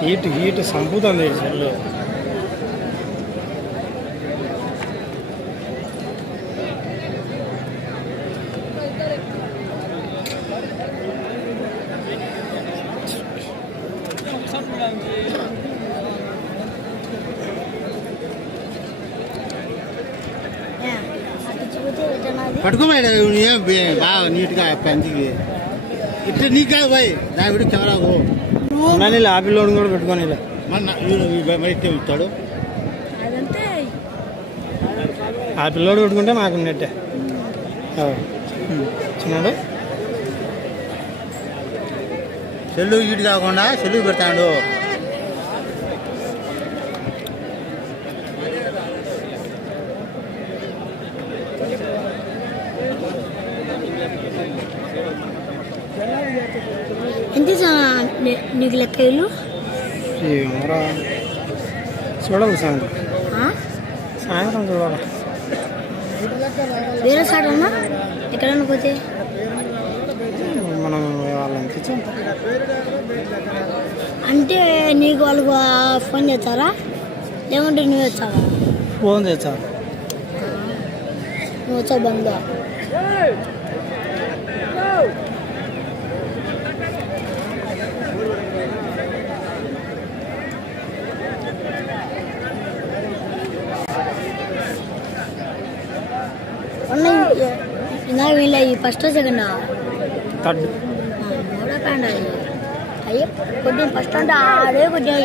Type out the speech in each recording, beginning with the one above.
Heat heat సంపుతుంది చెల్లు cell పట్టుకోబోయాడు ఏం బే- బాగా నీట్గా పంచికి ఇట్లా నీకు కాదు పోయి దాని విడి కెమెరాకు నన్ను ఆపిల్ లోన్ కూడా పెట్టుకొని ఇలా. మరి ఇట్టే ఇస్తాడు. ఆ పిల్లోడు పెట్టుకుంటే నాకు నెట్టే. చిన్నాడు? సెల్లు ఈడు కాకుండా సెల్లు పెడతాడు. నీకు లెక్క ఇల్లు చూడాలి సాయంత్రం ఆ? సాయంత్రం చూడాలి. వేరే సైడ్ అన్నా ఎక్కడన్నా పోతే? మనం వాళ్ళని అంటే నీకు వాళ్ళకు ఫోన్ చేస్తారా? లేకుంటే నువ్వు వచ్చావా ఫోన్ చేశారు నువ్వు వచ్చావు బంధు ఇందాక వీళ్ళ ఈ ఫస్ట్ సెకండ్ థర్డ్ మూడో ప్యాంట్ అది. అయ్యో కొద్దిగా ఫస్ట్ అంటే ఆడే కొద్దిగా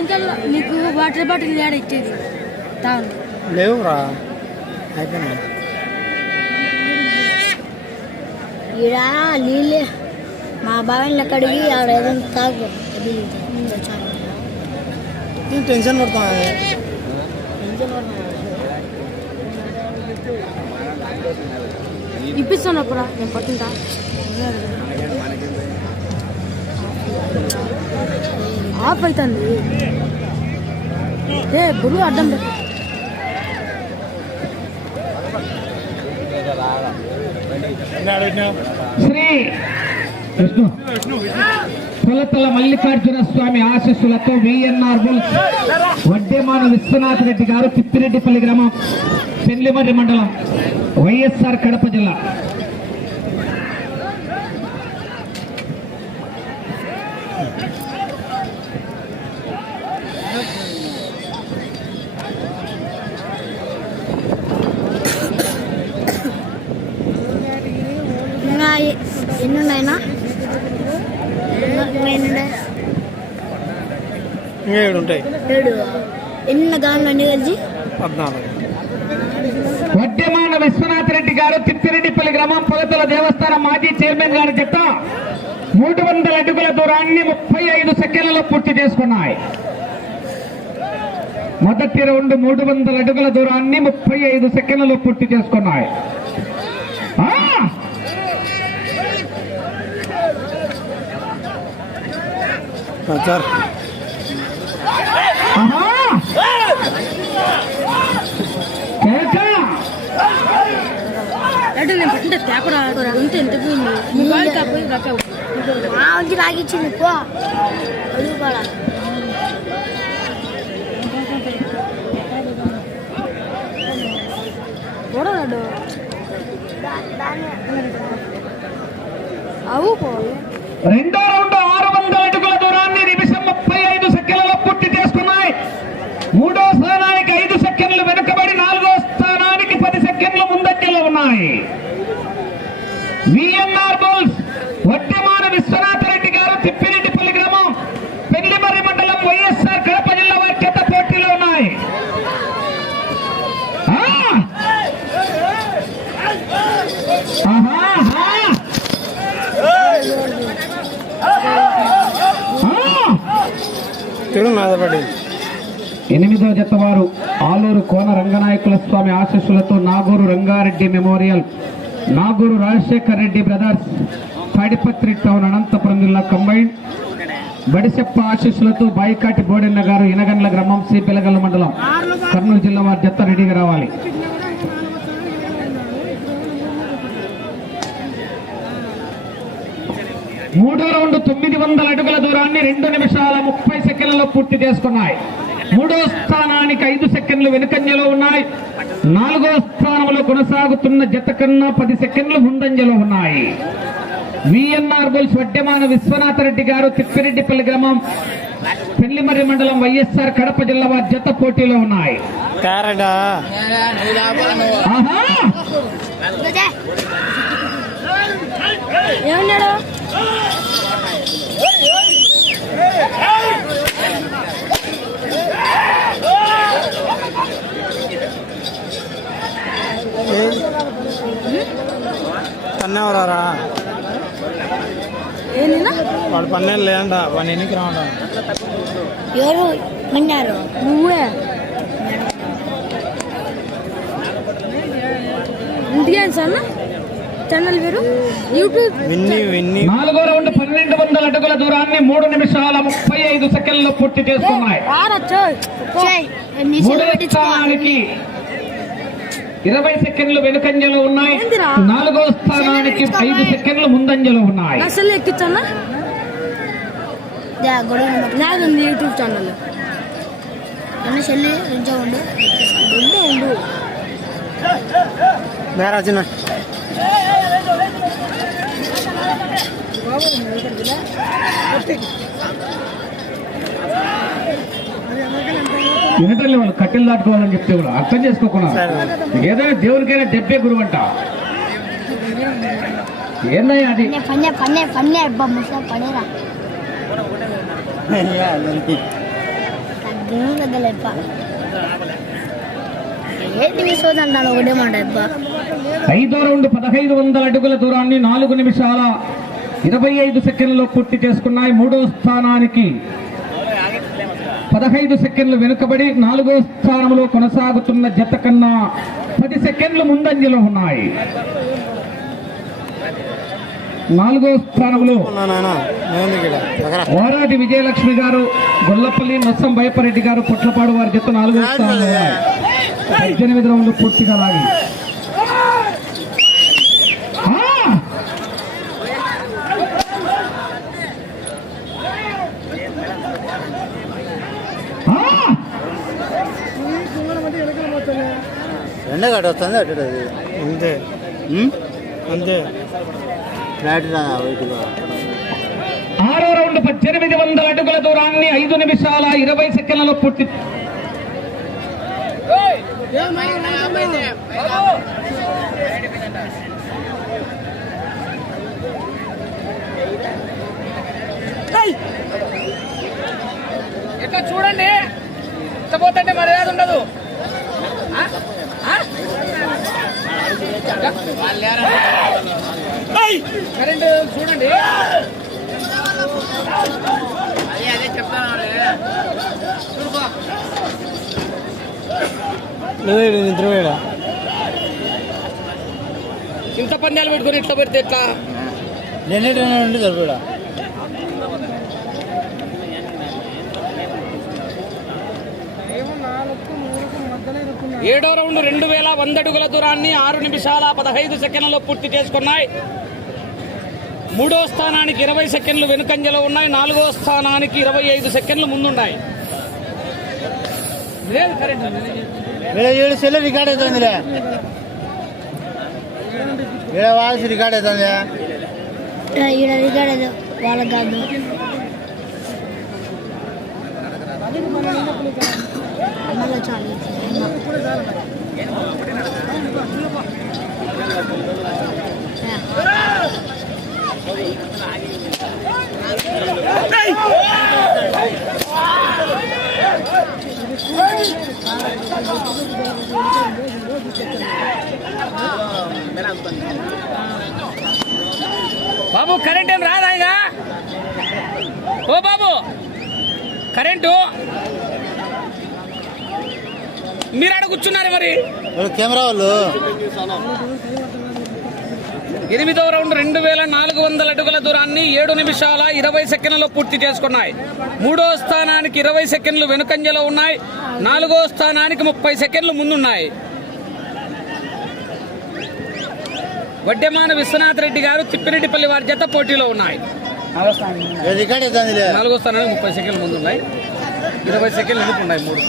ఇంకా నీకు వాటర్ బాటిల్ ఏడ ఇచ్చేది. తాను. లేవురా. అయిపోయినాయి. ఈడ నీళ్ళే. మా బావిని అక్కడికి ఆడ ఏదైనా తాగు. అది టెన్షన్ పడుతున్నా ఇప్పిస్తాను అప్పుడు నేను పట్టింటా ఆఫ్ అవుతుంది ఏ బుర్రు అడ్డం శ్రీ. కొలతల మల్లికార్జున స్వామి ఆశస్సులతో విఎన్ఆర్ బుల్స్ వడ్డేమాన విశ్వనాథ్ రెడ్డి గారు తిప్పిరెడ్డిపల్లి గ్రామం పెండ్లిమర్రి మండలం వైఎస్ఆర్ కడప జిల్లా ఇంకా ఎ- ఎన్ని ఉన్నాయినా ఇంకా ఇంకా ఎన్ని ఉన్నాయి ఇంకా ఏడు ఉంటాయి. ఏడు. ఎన్ని గానులు అన్ని కలిసి పద్నాలుగు. వడ్డేమాన విశ్వనాథ్ రెడ్డి గారు తిప్పిరెడ్డిపల్లి గ్రామం పొలతల దేవస్థానం మాజీ చైర్మన్ గారి చెత్త మూడు వందల అడుగుల దూరాన్ని ముప్పై ఐదు సెకండ్లలో పూర్తి చేసుకున్నాయి. మొదటి రౌండ్ మూడు వందల అడుగుల దూరాన్ని ముప్పై ఐదు సెకండ్లలో పూర్తి చేసుకున్నాయి. ఆ! సార్. పట్టింటే తేపరా ఉంటే ఎంత పోయింది మొబైల్ కాకపోయి రకావు ఆ పో. కూడా అవు పో. రెండో రౌండ్ ఆరు వందల అడుగుల దూరాన్ని నిమిషం ముప్పై ఐదు సెకండ్లలో పూర్తి చేసుకున్నాయి. మూడో స్థానానికి ఐదు సెకండ్లు వెనుకబడి నాలుగో స్థానానికి పది సెకండ్లు ముందంజలో ఉన్నాయి. విఎన్ఆర్ బుల్స్ వడ్డమాన విశ్వనాథ రెడ్డి గారు తిప్పిరెడ్డిపల్లి గ్రామం పెళ్ళిమర్రి మండలం వైఎస్ఆర్ కడప జిల్లా వారి చేత పోటీలో ఉన్నాయి. ఎనిమిదో జత వారు ఆలూరు కోన రంగనాయకుల స్వామి ఆశస్సులతో Naguru Rangareddy memorial Naguru Rajasekhar Reddy brothers Padipatri town Anantapur జిల్లా కంబైన్. బడిసెప్ప ఆశీస్సులతో బాయికాటి బోడెన్న గారు ఇనగండ్ల గ్రామం సి పిలగల్ల మండలం కర్నూలు జిల్లా వారి జత్త రెడీగా రావాలి. మూడో రౌండ్ తొమ్మిది వందల అడుగుల దూరాన్ని రెండు నిమిషాల ముప్పై సెకండ్లలో పూర్తి చేసుకున్నాయి. మూడో స్థానానికి ఐదు సెకండ్లు వెనుకంజలో ఉన్నాయి. నాలుగో స్థానంలో కొనసాగుతున్న జత కన్నా పది సెకండ్లు ముందంజలో ఉన్నాయి. విఎన్ఆర్ గోల్స్ వడ్డెమాన విశ్వనాథ రెడ్డి గారు తిప్పిరెడ్డిపల్లి గ్రామం పెళ్ళిమర్రి మండలం వైఎస్ఆర్ కడప జిల్లా వారి జత పోటీలో ఉన్నాయి. ఏమన్నాడు? పన్నెవరారా? వాడు పన్నెండు లేదంట వాడిని ఎన్నికి రావడా ఎవరు? విన్నారు నువ్వే? ఇంటికి సార్ ఛానల్ పేరు? యూట్యూబ్? విన్ని విన్ని. నాలుగో రౌండ్ పన్నెండు వందల అడుగుల దూరాన్ని మూడు నిమిషాల ముప్పై ఐదు సెకండ్లు పూర్తి చేసుకున్నాయి. రారచ్చు మూడో స్థానానికి ఇరవై సెకండ్లు వెనుకంజలో ఉన్నాయి? నాలుగో స్థానానికి ఐదు సెకండ్లు ముందంజలో ఉన్నాయి. నా సెల్ ఎక్కించన్నా గొడవ నాది యూట్యూబ్ ఛానల్. అన్న చెల్లి ఇంట్లో ఉండు. ఉండు ఉండు. వేరే చిన్న వినటంలో వాళ్ళు కట్టెలు దాటుకోవాలని చెప్తే కూడా అర్థం చేసుకోకుండా ఏదైనా దేవునికైనా డెబ్బే గురువు అంట ఏందయ్యా అది? పన్నే పన్నే పన్నే అబ్బా పడేరా. ఐదో రౌండ్ పదహైదు వందల అడుగుల దూరాన్ని నాలుగు నిమిషాల ఇరవై ఐదు సెకండ్లలో పూర్తి చేసుకున్నాయి. మూడో స్థానానికి పదహైదు సెకండ్లు వెనుకబడి నాలుగో స్థానంలో కొనసాగుతున్న జత కన్నా పది సెకండ్లు ముందంజలో ఉన్నాయి. నాలుగో స్థానంలో వారాటి విజయలక్ష్మి గారు గొల్లపల్లి నొస్సం భయపరెడ్డి గారు పొట్లపాడు వారి జత నాలుగో స్థానంలో ఉన్నాయి పద్దెనిమిది రౌండ్లు పూర్తిగా లాగి ఎండ గడ్డ వస్తుంది అటు అది? అంతే. అంతే. ఫ్లాట్ వైట్గా ఆరో రౌండ్ పద్దెనిమిది వందల అడుగుల దూరాన్ని ఐదు నిమిషాల ఇరవై సెకండ్లలో పూర్తి ఇట్లా చూడండి. ఇట్లా పోతుంటే మర్యాద ఉండదు! కరెంటు చూడండి అదే అదే చెప్తాను చూడుకో నువ్వే నిద్ర వేడా ఇంత పందాలు పెట్టుకొని ఇట్లా పెడితే ఎట్లా జనరేటర్ ఉండి సరిపోడా ఏడో రౌండ్ రెండు వేల వంద అడుగుల దూరాన్ని ఆరు నిమిషాల పదహైదు సెకండ్లలో పూర్తి చేసుకున్నాయి. మూడో స్థానానికి ఇరవై సెకండ్లు వెనుకంజలో ఉన్నాయి. నాలుగో స్థానానికి ఇరవై ఐదు సెకండ్లు ముందున్నాయి. లేదు కరెంట్ వేరే ఏడు సెల్ రికార్డ్ అవుతుందిలే. రికార్డ్ అవుతుంది రికార్డు వాళ్ళకి కాదు. మళ్ళీ చాలు. బాబు కరెంట్ ఏం రాదా ఓ బాబు కరెంటు మీరు ఆడ కూర్చున్నారు మరి. కెమెరా వాళ్ళు? ఎనిమిదో రౌండ్ రెండు వేల నాలుగు వందల అడుగుల దూరాన్ని ఏడు నిమిషాల ఇరవై సెకండ్లలో పూర్తి చేసుకున్నాయి. మూడో స్థానానికి ఇరవై సెకండ్లు వెనుకంజలో ఉన్నాయి. నాలుగో స్థానానికి ముప్పై సెకండ్లు ముందున్నాయి. వడ్డెమాన విశ్వనాథ్ రెడ్డి గారు తిప్పిరెడ్డిపల్లి వారి జత పోటీలో ఉన్నాయి. నాలుగో స్థానానికి ముప్పై సెకండ్లు ముందున్నాయి. ఇరవై సెకండ్లు ఎందుకు ఉన్నాయి? మూడు.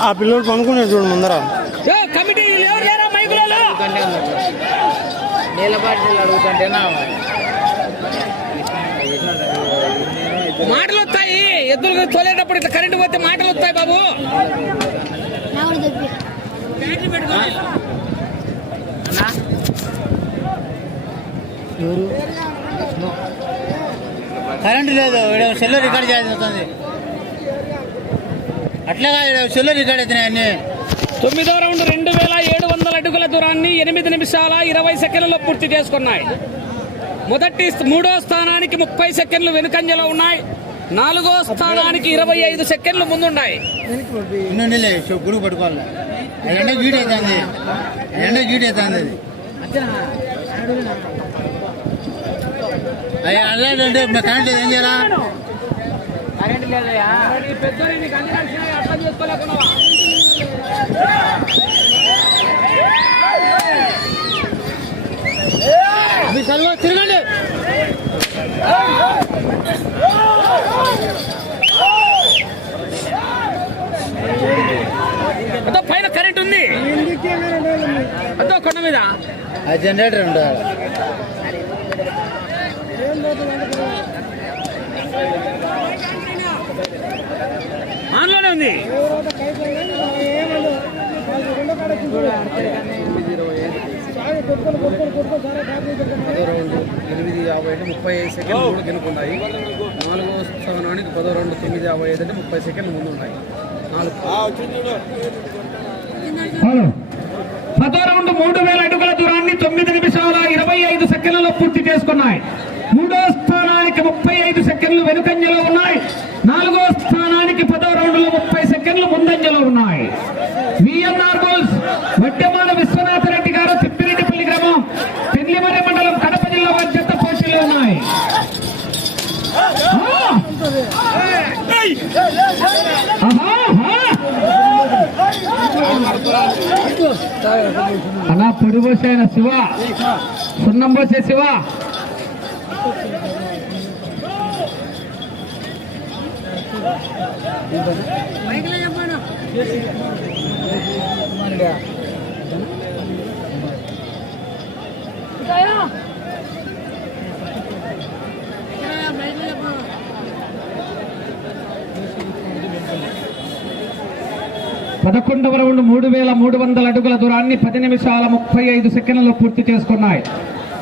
ఆ- పిల్లోడు పనుకున్నాడు చూడు ముందర. మాటలు వస్తాయి ఎద్దులు తోలేటప్పుడు ఇట్లా కరెంటు పోతే మాటలు వస్తాయి బాబు. నా కూడా చెప్పి కరెంట్ లేదు ఈడ సెల్లో రికార్డ్ చేయాల్సి వస్తుంది. అట్లాగా ఈడ సెల్లో రికార్డ్ అవుతున్నాయి అన్ని. తొమ్మిదో రౌండ్ రెండు వేల ఏడు వందల అడుగుల దూరాన్ని ఎనిమిది నిమిషాల ఇరవై సెకండ్లలో పూర్తి చేసుకున్నాయి. మొదటి మూడో స్థానానికి ముప్పై సెకండ్లు వెనుకంజలో ఉన్నాయి. నాలుగో స్థానానికి ఇరవై ఐదు సెకండ్లు ముందున్నాయి. గురువు పట్టుకోవాలి ఎండ గీడ్ అవుతుంది. గీడ్ అవుతుంది. అది అయ్యా అలాంటి కరెంట్ లేదు, ఏం చేయాలా? మీ చదువు తిరగండి. అదో పైన కరెంట్ ఉంది. అదో కొండ మీద. ఆ జనరేటర్ ఉంటుంది ఆన్లోనే ఉంది. పదో రౌండ్ ఎనిమిది యాభై అంటే ముప్పై ఐదు సెకండ్లు కూడా గెలుపున్నాయి. నాలుగో స్థానానికి పదో రౌండ్ తొమ్మిది యాభై ఐదు అంటే ముప్పై సెకండ్లు ముందు ఉన్నాయి నాలుగు పదో రౌండ్ మూడు వేల అడుగుల దూరాన్ని తొమ్మిది నిమిషాల ఇరవై ఐదు సెకండ్లలో పూర్తి చేసుకున్నాయి. మూడో స్థానానికి ముప్పై ఐదు సెకండ్లు వెనుకంజలో ఉన్నాయి. నాలుగో స్థానానికి పదో రౌండ్లో ముప్పై సెకండ్లు ముందంజలో ఉన్నాయి. విఎన్ఆర్ గోల్స్ వడ్డెమాన విశ్వనాథ రెడ్డి గారు తిప్పిరెడ్డిపల్లి గ్రామం పెళ్ళిమర్రి మండలం కడప జిల్లా వారి జత పోటీలో ఉన్నాయి. అలా పొడిపోసాయన శివ. సున్నం పోసే శివ. పదకొండవ రౌండ్ మూడు వేల మూడు వందల అడుగుల దూరాన్ని పది నిమిషాల ముప్పై ఐదు సెకండ్లలో పూర్తి చేసుకున్నాయి.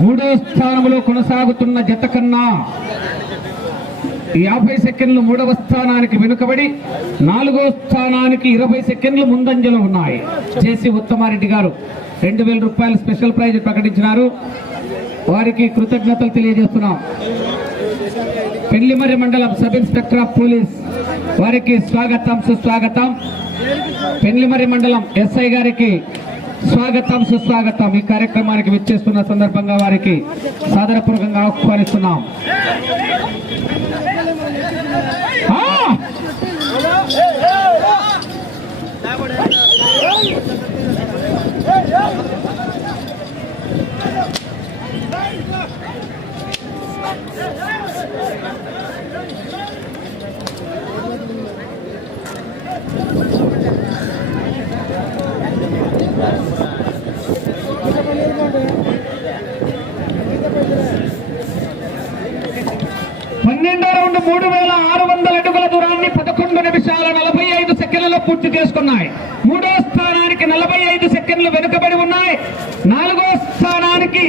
మూడో స్థానంలో కొనసాగుతున్న జత కన్నా యాభై సెకండ్లు మూడవ స్థానానికి వెనుకబడి నాలుగో స్థానానికి ఇరవై సెకండ్లు ముందంజలో ఉన్నాయి. జేసీ ఉత్తమారెడ్డి గారు రెండు వేల రూపాయల స్పెషల్ ప్రైజ్ ప్రకటించినారు. వారికి కృతజ్ఞతలు తెలియజేస్తున్నాం. పెళ్ళిమర్రి మండలం సబ్ ఇన్స్పెక్టర్ ఆఫ్ పోలీస్ వారికి స్వాగతం సుస్వాగతం. పెళ్ళిమర్రి మండలం ఎస్ఐ గారికి స్వాగతం సుస్వాగతం ఈ కార్యక్రమానికి విచ్చేస్తున్న సందర్భంగా వారికి సాదరపూర్వకంగా ఆహ్వానిస్తున్నాం. Yeah, రౌండ్ మూడు వేల ఆరు వందల అడుగుల దూరాన్ని పదకొండు నిమిషాల నలభై సెకండ్లలో పూర్తి చేసుకున్నాయి. మూడో స్థానానికి నలభై ఐదు సెకండ్లు వెనుకబడి ఉన్నాయి. నాలుగో స్థానానికి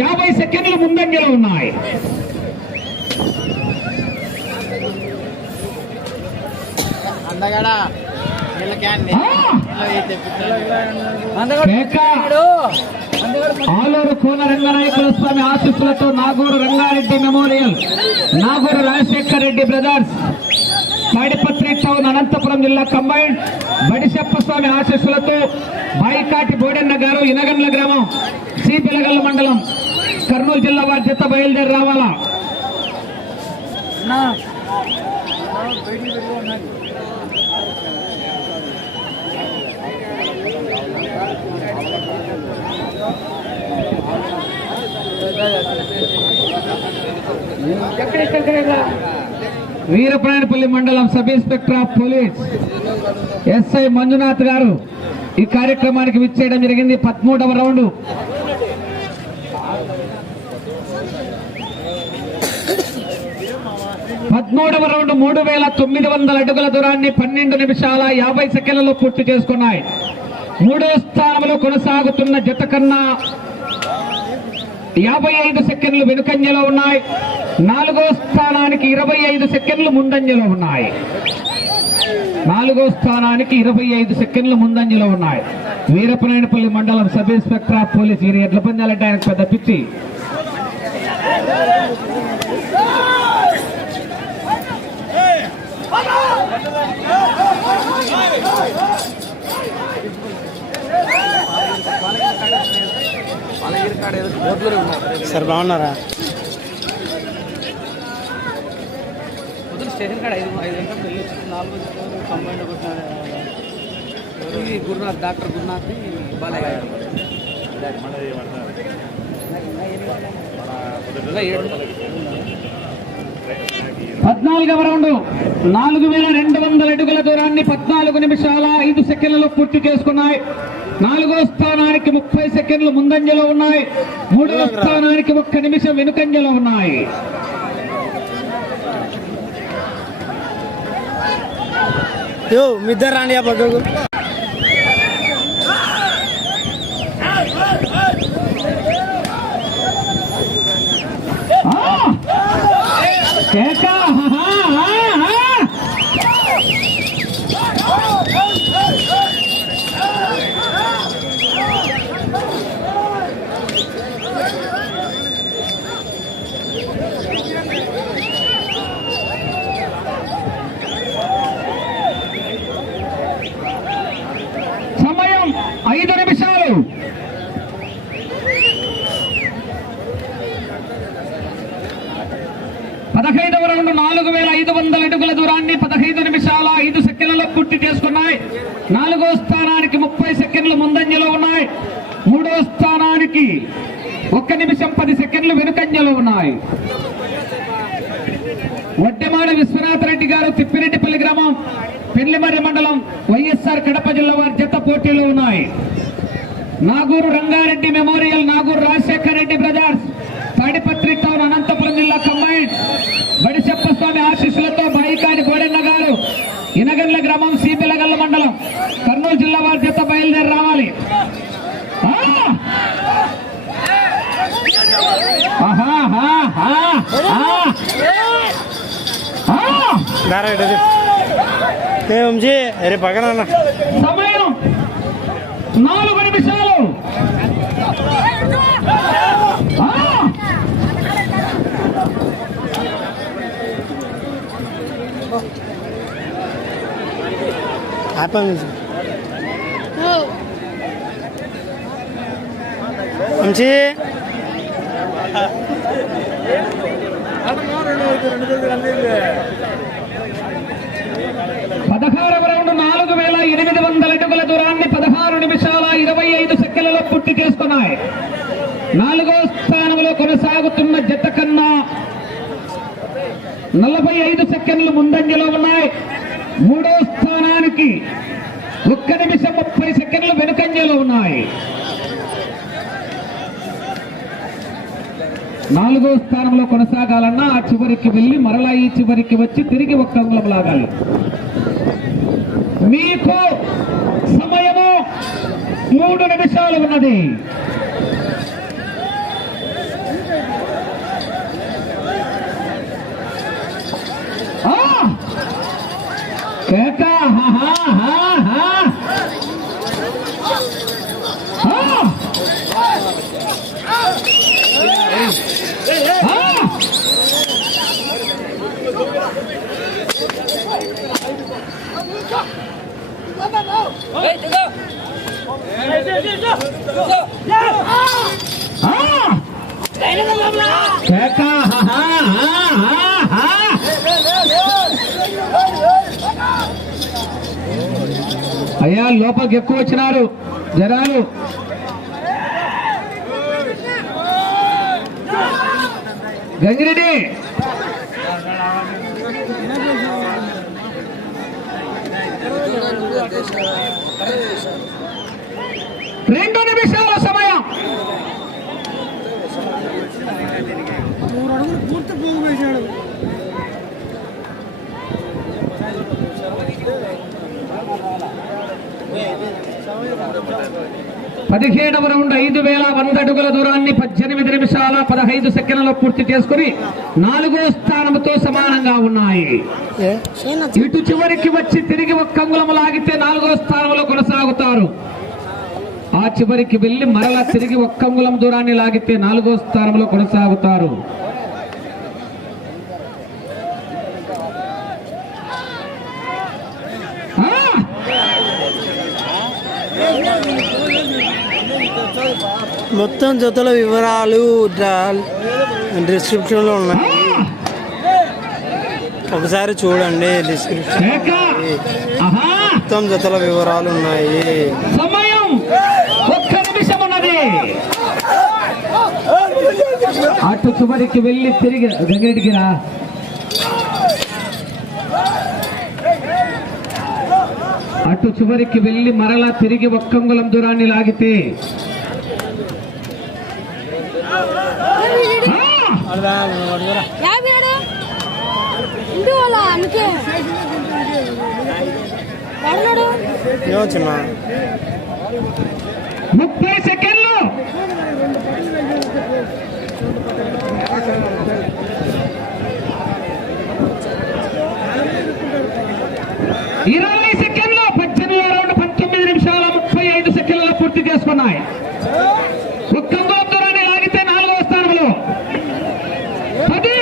యాభై సెకండ్లు ముందంజలో ఉన్నాయి. అందగాడా? ఆలూరు కూన రంగనాయకుల స్వామి ఆశీస్సులతో Naguru Rangareddy memorial Naguru Rajasekhar Reddy brothers Tadipatri town Anantapuram జిల్లా కంబైండ్ బడిశెప్ప స్వామి ఆశీస్సులతో బాయికాటి బోడెన్న గారు ఇనగండ్ల గ్రామం సిపిలగల్ల మండలం కర్నూలు జిల్లా వారి జత బయలుదేరి రావాలా? వీరప్రాయణపల్లి మండలం sub inspector of police SI Manjunath garu ఈ కార్యక్రమానికి విచ్చేయడం జరిగింది. పదమూడవ రౌండ్. పదమూడవ రౌండ్ మూడు వేల తొమ్మిది వందల అడుగుల దూరాన్ని పన్నెండు నిమిషాల యాభై సెకండ్లలో పూర్తి చేసుకున్నాయి. మూడో స్థానంలో కొనసాగుతున్న జత కన్నా యాభై ఐదు సెకండ్లు వెనుకంజలో ఉన్నాయి. నాలుగో స్థానానికి ఇరవై ఐదు సెకండ్లు ముందంజలో ఉన్నాయి. నాలుగో స్థానానికి ఇరవై ఐదు సెకండ్లు ముందంజలో ఉన్నాయి. వీరపనాయనపల్లి మండలం సబ్ ఇన్స్పెక్టర్ ఆఫ్ పోలీస్ వీరి ఎడ్ల పందాలంటే ఆయనకు పెద్ద పిచ్చి వాళ్ళ కాడ ఏదో బోర్డులోనే ఉన్నారు సార్ బాగున్నారా? స్టేషన్ కాడ ఐదు ఐదు గంటలకు వెళ్ళి వచ్చి నాలుగు కంబైండ్ ఈ గురునాథ్ డాక్టర్ గురునాథ్ బాలయ్య గారు. పద్నాలుగవ రౌండ్. నాలుగు వేల రెండు వందల అడుగుల దూరాన్ని పద్నాలుగు నిమిషాల ఐదు సెకండ్లలో పూర్తి చేసుకున్నాయి. నాలుగో స్థానానికి ముప్పై సెకండ్లు ముందంజలో ఉన్నాయి. మూడవ స్థానానికి ఒక్క నిమిషం వెనుకంజలో ఉన్నాయి. మీ ఇద్దరు రాండి Quer, cara? É é? అడుగుల దూరాన్ని పదహైదు నిమిషాల ఐదు సెకండ్లలో పూర్తి చేసుకున్నాయి. నాలుగో స్థానానికి ముప్పై సెకండ్లు ముందంజలో ఉన్నాయి. మూడో స్థానానికి ఒక్క నిమిషం పది సెకండ్లు వెనుకంజలో ఉన్నాయి. వడ్డెమాడ విశ్వనాథ రెడ్డి గారు తిప్పిరెడ్డిపల్లి గ్రామం పెళ్ళిమర్రి మండలం వైఎస్ఆర్ కడప జిల్లా వారి జత పోటీలో ఉన్నాయి. Naguru Rangareddy memorial Naguru Rajasekhara Reddy brothers Tadipatri town Anantapuram జిల్లా కంబైన్ బడిసెప్ప స్వామి ఆశీస్సులతో గోడెన్న గారు. ఇనగండ్ల గ్రామం సిపిలగల్ల మండలం. కర్నూలు జిల్లా వారి జత బయలుదేరి రావాలి. అరే పక్కన సమయం నాలుగు నిమిషాలు ఆ! ఆపా వంశీ. వంశీ పదహారవ రౌండ్ నాలుగు వేల ఎనిమిది వందల అడుగుల దూరాన్ని పదహారు నిమిషాల ఇరవై ఐదు సెకండ్లలో పూర్తి చేసుకున్నాయి నాలుగో స్థానంలో కొనసాగుతున్న జత కన్నా నలభై ఐదు సెకండ్లు ముందంజలో ఉన్నాయి. మూడో స్థానానికి ఒక్క నిమిషం ముప్పై సెకండ్లు వెనుకంజలో ఉన్నాయి. నాలుగో స్థానంలో కొనసాగాలన్నా ఆ చివరికి వెళ్ళి మరలా ఈ చివరికి వచ్చి తిరిగి ఒక్క అంగుళం లాగాలి. మీకు సమయము మూడు నిమిషాలు ఉన్నది. Eca! ha, ha, ha, ha. Ah! Ah! Ah! Ah! Ah! అయ్యా లోపలికి ఎక్కువ వచ్చినారు. జనాలు. గంగిరెడ్డి. రెండు నిమిషాల సమయం. మూడు అడుగులు పూర్తి పోగు వేశాడు. పదిహేడవ రౌండ్ ఐదు వేల వంద అడుగుల దూరాన్ని పద్దెనిమిది నిమిషాల పదహైదు సెకండ్లలో పూర్తి చేసుకుని నాలుగో స్థానంతో సమానంగా ఉన్నాయి. ఇటు చివరికి వచ్చి తిరిగి ఒక్క అంగుళం లాగితే నాలుగో స్థానంలో కొనసాగుతారు. ఆ చివరికి వెళ్ళి మరలా తిరిగి ఒక్క అంగుళం దూరాన్ని లాగితే నాలుగో స్థానంలో కొనసాగుతారు ఆ! మొత్తం జతల వివరాలు డిస్క్రిప్షన్లో ఉన్నాయి. ఒకసారి చూడండి డిస్క్రిప్షన్! మొత్తం జతల వివరాలు ఉన్నాయి. అటు చివరికి వెళ్ళి తిరిగి దగ్గరికి రా. అటు చివరికి వెళ్ళి మరలా తిరిగి ఒక్కంగుళం దూరాన్ని లాగితే చిన్న. ముప్పై సెకండ్లు. ఇరవై సెకండ్లు పద్దెనిమిది రౌండ్ పంతొమ్మిది నిమిషాల ముప్పై ఐదు సెకండ్లలో పూర్తి చేసుకున్నాయి ఒక్క అంగుళం దూరాన్ని లాగితే నాలుగవ స్థానంలో పది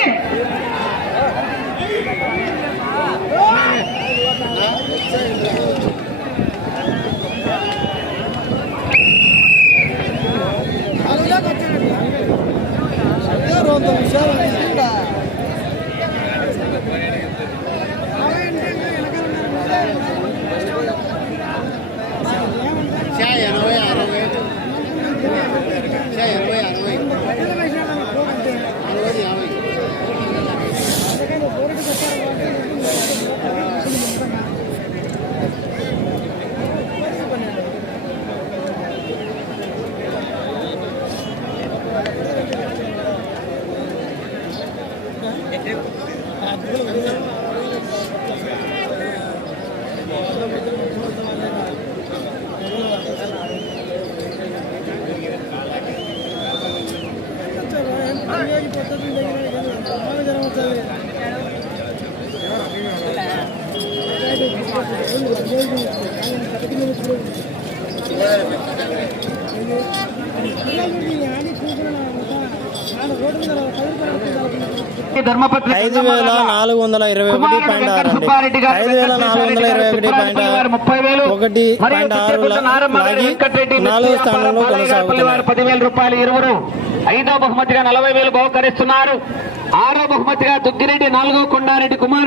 చా ఎనభై అరవై చా ఎనభై అరవై అరవై యాభై ధర్మపత్రి ఐదు వేల నాలుగు వందల ఇరవై ఒకటి పాయింట్ ఆరు అండి. ఐదు వేల నాలుగు వందల ఇరవై ఒకటి పాయింట్ ఆరు ఒకటి పాయింట్ ఆరు లాగి నాలుగో స్థానంలో కొనసాగుతున్నారు పదివేల రూపాయలు ఇరువురు. ఐదో బహుమతిగా నలభై వేలు బహుకరిస్తున్నారు ఆరో బహుమతిగా దుగ్గిరెడ్డి నాలుగో కొండారెడ్డి కుమార్